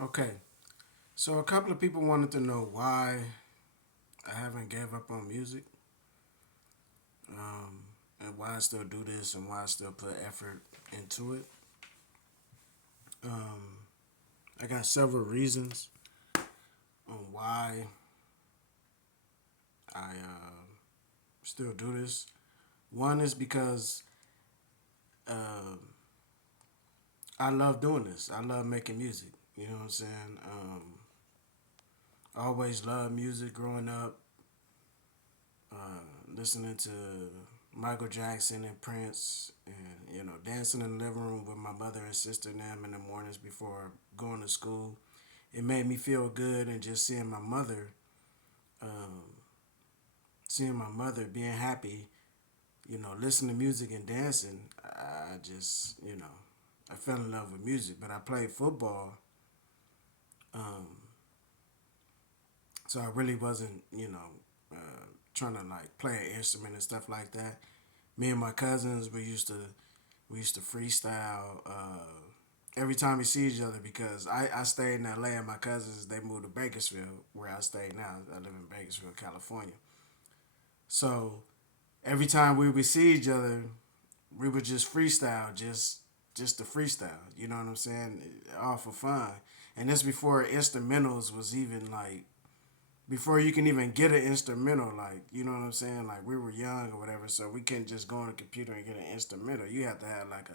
Okay, so a couple of people wanted to know why I haven't gave up on music, um, and why I still do this, and why I still put effort into it. Um, I got several reasons on why I still do this. One is because uh, I love doing this. I love making music. You know what I'm saying? I always loved music growing up. Listening to Michael Jackson and Prince, and dancing in the living room with my mother and sister and them in the mornings before going to school. It made me feel good, and just um, seeing my mother being happy, listening to music and dancing. I just, I fell in love with music. But I played football, um, so I really wasn't, trying to like play an instrument and stuff like that. Me and my cousins, we used to freestyle every time we see each other, because I stayed in LA and my cousins, they moved to Bakersfield where I stay now. I live in Bakersfield, California. So every time we would see each other, we would just freestyle, just to freestyle. You know what I'm saying? All for fun. And this before instrumentals was even like, before you can even get an instrumental, like, you know what I'm saying? Like, we were young or whatever, so we couldn't just go on the computer and get an instrumental. You have to have like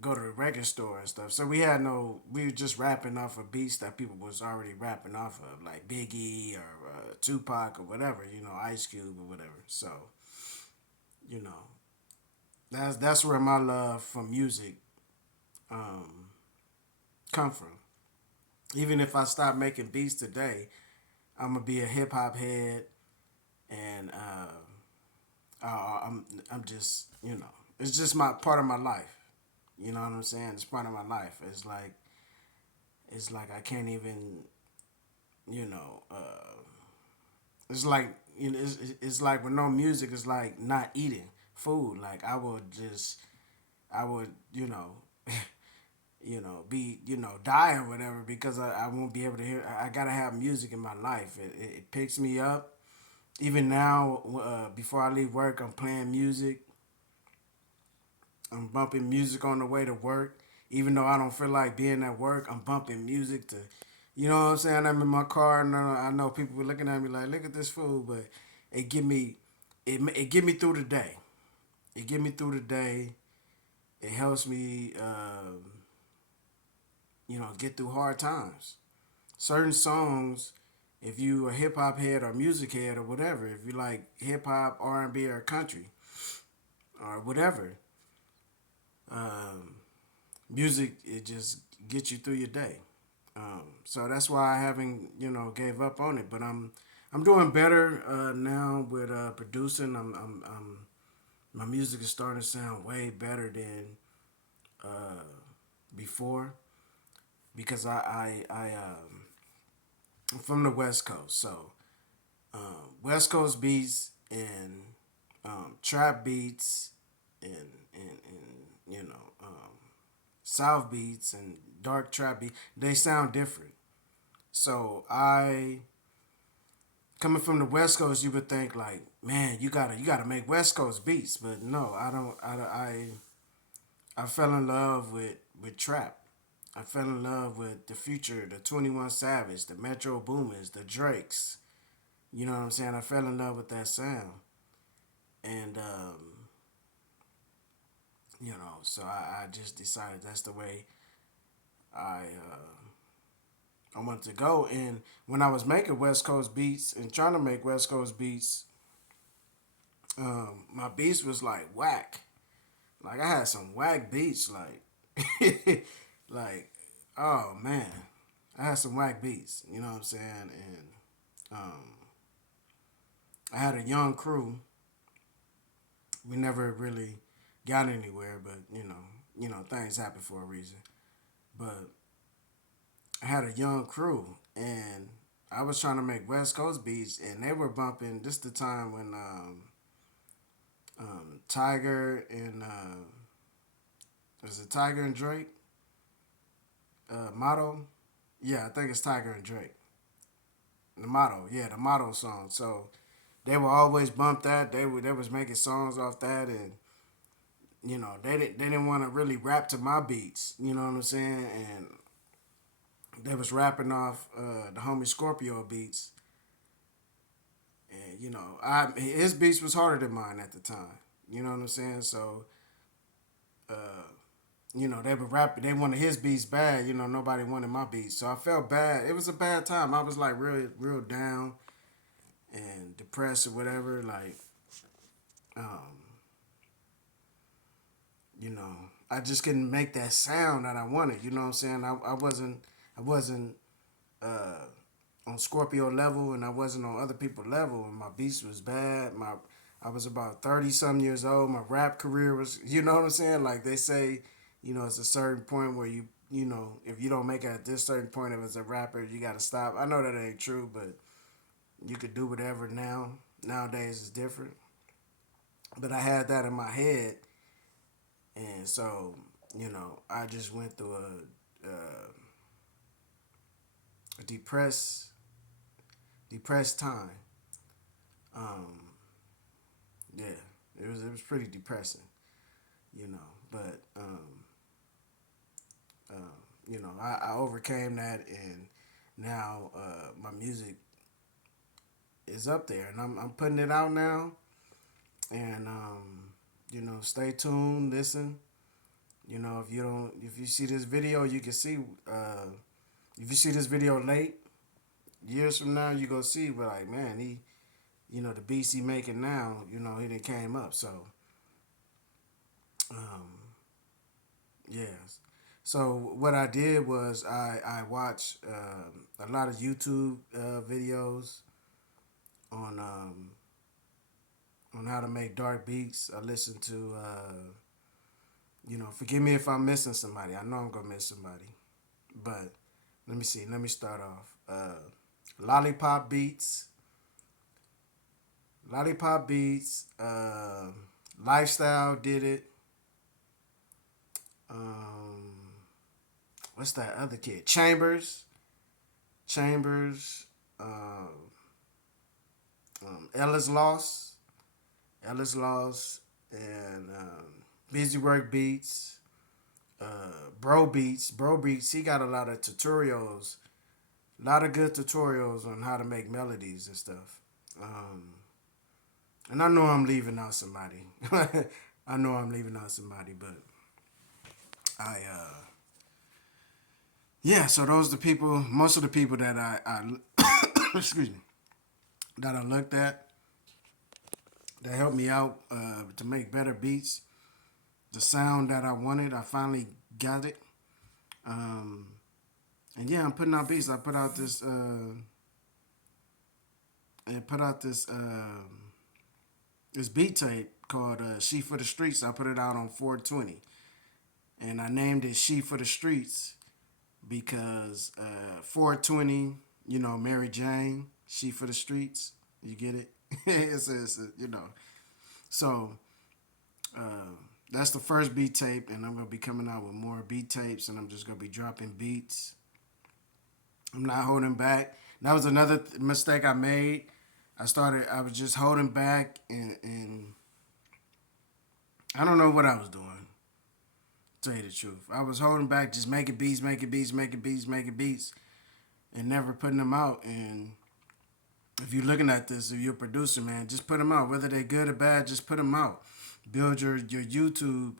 go to the record store and stuff. So we were just rapping off of beats that people was already rapping off of, like Biggie or Tupac or whatever, Ice Cube or whatever. So, you know, that's where my love for music um, come from. Even if I stop making beats today, I'm gonna be a hip hop head, and I'm just, it's just my part of my life. You know what I'm saying? It's part of my life. It's like I can't even, you know. It's like, it's like with no music, it's like not eating food. Like I would, be, die or whatever, because I won't be able to hear. I gotta have music in my life. It picks me up. Even now, before I leave work, I'm playing music. I'm bumping music on the way to work. Even though I don't feel like being at work, I'm bumping music to, you know what I'm saying? I'm in my car, and I know people were looking at me like, look at this fool, but it get me, it get me through the day. It get me through the day. It helps me, get through hard times. Certain songs, if you a hip hop head or music head or whatever, if you like hip hop, R&B, or country or whatever, um, music, it just gets you through your day. So that's why I haven't, gave up on it. But I'm doing better now with producing. My music is starting to sound way better than uh, before, because I'm from the West Coast. So West Coast beats and trap beats, and South beats and dark trap beats, they sound different. So coming from the West Coast, you would think like, man, you gotta make West Coast beats, but no, I don't. I fell in love with trap. I fell in love with the Future, the 21 Savage, the Metro Boomers, the Drakes. You know what I'm saying? I fell in love with that sound, and so I just decided that's the way I I wanted to go. And when I was making West Coast beats and trying to make West Coast beats, my beats was like whack. Like, I had some whack beats, like, like, oh man, I had some whack beats. You know what I'm saying? And um, I had a young crew. We never really got anywhere, but things happen for a reason. But I had a young crew, and I was trying to make West Coast beats, and they were bumping. This the time when Tiger and was it Tiger and Drake? Motto. Yeah, I think it's Tiger and Drake. The Motto, yeah, the Motto song. So they would always bump that. They was making songs off that, and they didn't want to really rap to my beats. You know what I'm saying? And they was rapping off the homie Scorpio beats, and I his beats was harder than mine at the time. You know what I'm saying? So they were rapping. They wanted his beats bad. Nobody wanted my beats. So I felt bad. It was a bad time. I was like real down and depressed or whatever. Like, um, you know, I just couldn't make that sound that I wanted. You know what I'm saying? I wasn't uh, on Scorpio level, and I wasn't on other people level. And my beats was bad. I was about 30 some years old. My rap career was, you know what I'm saying? Like they say, it's a certain point where if you don't make it at this certain point, if it's a rapper, you got to stop. I know that ain't true, but you could do whatever now. Nowadays it's different. But I had that in my head, and so I just went through a depressed time. Um, yeah, it was pretty depressing, you know. But I overcame that, and now my music is up there, and I'm putting it out now, and stay tuned, listen. If you see this video, you can see. If you see this video late, years from now, you gonna see. But like, man, the beats he making now, he didn't came up. So, um, yeah. So what I did was I watched a lot of YouTube videos on how to make dark beats. I listened to forgive me if I'm missing somebody. I know I'm gonna miss somebody, but let me see. Let me start off. Lollipop Beats, Lollipop Beats. Lifestyle did it. Um, what's that other kid? Chambers. Um, Ellis Loss. Ellis Loss and Busy Work Beats. Bro Beats. He got a lot of tutorials, a lot of good tutorials on how to make melodies and stuff. Um, and I know I'm leaving out somebody. I know I'm leaving out somebody, but I yeah. So those are the people. Most of the people that I excuse me, that I looked at that helped me out to make better beats. The sound that I wanted, I finally got it. Um, and yeah, I'm putting out beats. I put out this beat tape called "She for the Streets." I put it out on 420, and I named it "She for the Streets" because 420, Mary Jane, she for the streets. You get it? So uh, that's the first beat tape, and I'm gonna be coming out with more beat tapes, and I'm just gonna be dropping beats. I'm not holding back. That was another mistake I made. I was just holding back, and I don't know what I was doing. To tell you the truth, I was holding back, just making beats, making beats, making beats, making beats, and never putting them out. And if you're looking at this, if you're a producer, man, just put them out. Whether they're good or bad, just put them out. Build your YouTube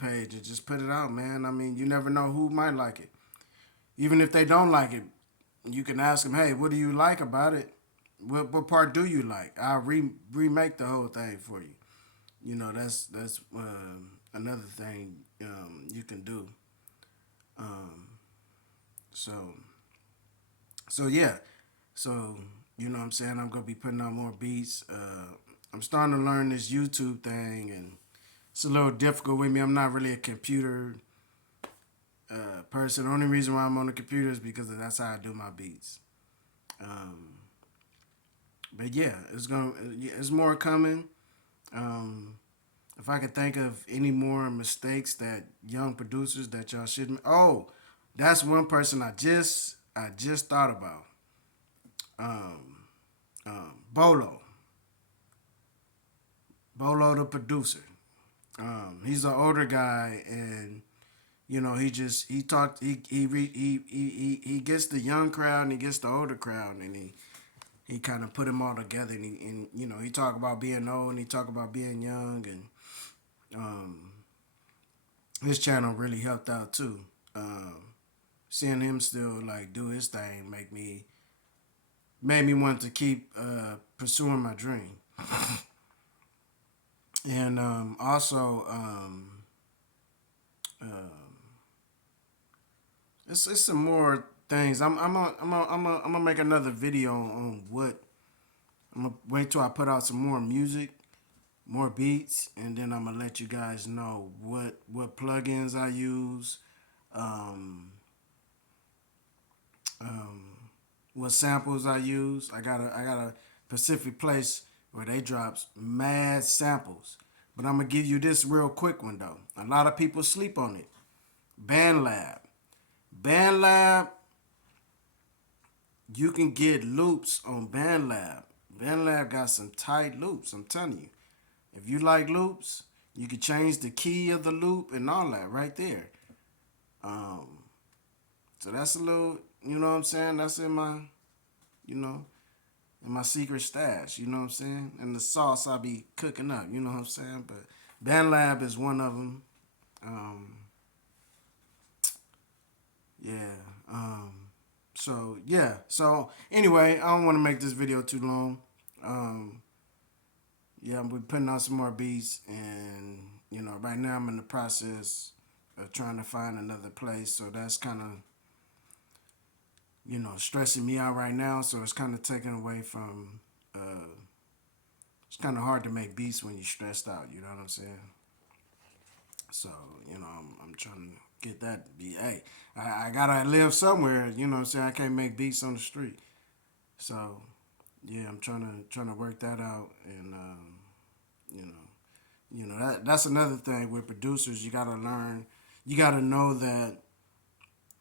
page and just put it out, man. I mean, you never know who might like it. Even if they don't like it, you can ask them, hey, what do you like about it? What part do you like? I'll remake the whole thing for you. That's another thing you can do. Um, so so yeah, so what I'm saying, I'm gonna be putting out more beats. I'm starting to learn this YouTube thing, and it's a little difficult with me. I'm not really a computer person. The only reason why I'm on the computer is because that's how I do my beats. Um, but yeah, it's more coming. Um, if I could think of any more mistakes that young producers that y'all should. Oh, That's one person I just thought about. Bolo, Bolo the producer. He's an older guy, and he talked he gets the young crowd and he gets the older crowd, and he kind of put them all together, and he talk about being old and he talk about being young, and um, his channel really helped out too. Seeing him still like do his thing made me want to keep pursuing my dream. And also, it's some more things. I'm gonna make another video on what. I'm gonna wait till I put out some more music, more beats, and then I'm gonna let you guys know what plugins I use, um, um, what samples I use. I got a specific place where they drops mad samples. But I'm gonna give you this real quick one though. A lot of people sleep on it. BandLab. BandLab, you can get loops on BandLab. BandLab got some tight loops, I'm telling you. If you like loops, you can change the key of the loop and all that right there. Um, so that's a little, you know what I'm saying? That's you know, in my secret stash, you know what I'm saying? And the sauce I be cooking up, you know what I'm saying? But BandLab is one of them. Um, yeah. So yeah. So anyway, I don't want to make this video too long. Um, yeah, I'm putting out some more beats, and right now I'm in the process of trying to find another place. So that's kind of stressing me out right now. So it's kind of taken away from. It's kind of hard to make beats when you're stressed out. You know what I'm saying? So I'm trying to get that beat. Hey, I gotta live somewhere. You know what I'm saying? I can't make beats on the street. So yeah, I'm trying to work that out, and you know. That's another thing with producers. You gotta learn. You gotta know that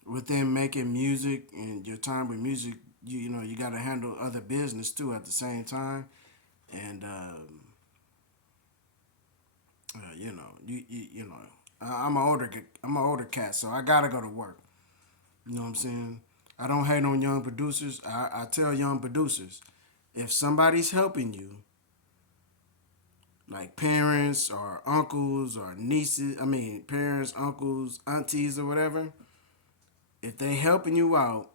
within making music and your time with music, you gotta handle other business too at the same time. And I'm an older cat, so I gotta go to work. You know what I'm saying? I don't hate on young producers. I tell young producers, if somebody's helping you, like parents or uncles or nieces, I mean parents, uncles, aunties or whatever, if they helping you out,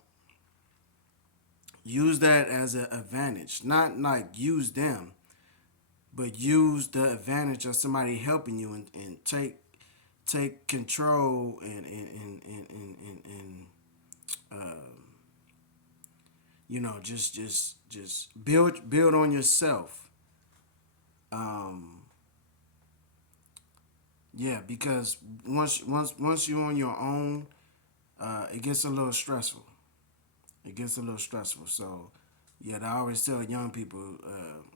use that as an advantage. Not like use them, but use the advantage of somebody helping you, and take control, and just build on yourself. Um, yeah, because once you're on your own, it gets a little stressful. It gets a little stressful. So, yeah, I always tell young people,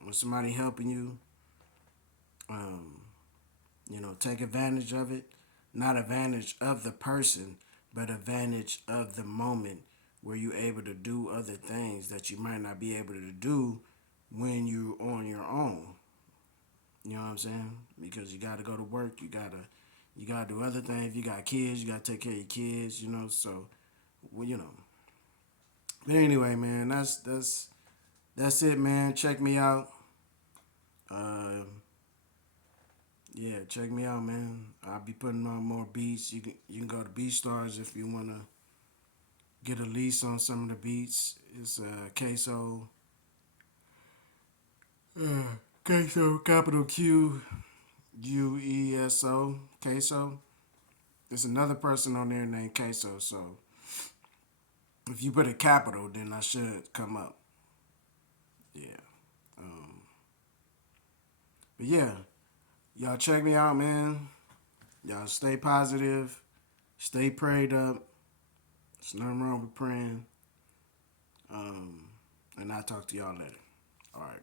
when somebody helping you, um, take advantage of it. Not advantage of the person, but advantage of the moment where you're able to do other things that you might not be able to do when you're on your own. You know what I'm saying? Because you got to go to work. You gotta do other things. If you got kids, you gotta take care of your kids. So well. But anyway, man, that's it, man. Check me out. Uh, yeah, check me out, man. I'll be putting on more beats. You can go to BeatStars if you wanna get a lease on some of the beats. It's Queso, Queso, capital Queso, Queso. There's another person on there named Queso. So if you put a capital, then I should come up. Yeah. Um, but yeah, y'all check me out, man. Y'all stay positive, stay prayed up. There's nothing wrong with praying. And I'll talk to y'all later. All right.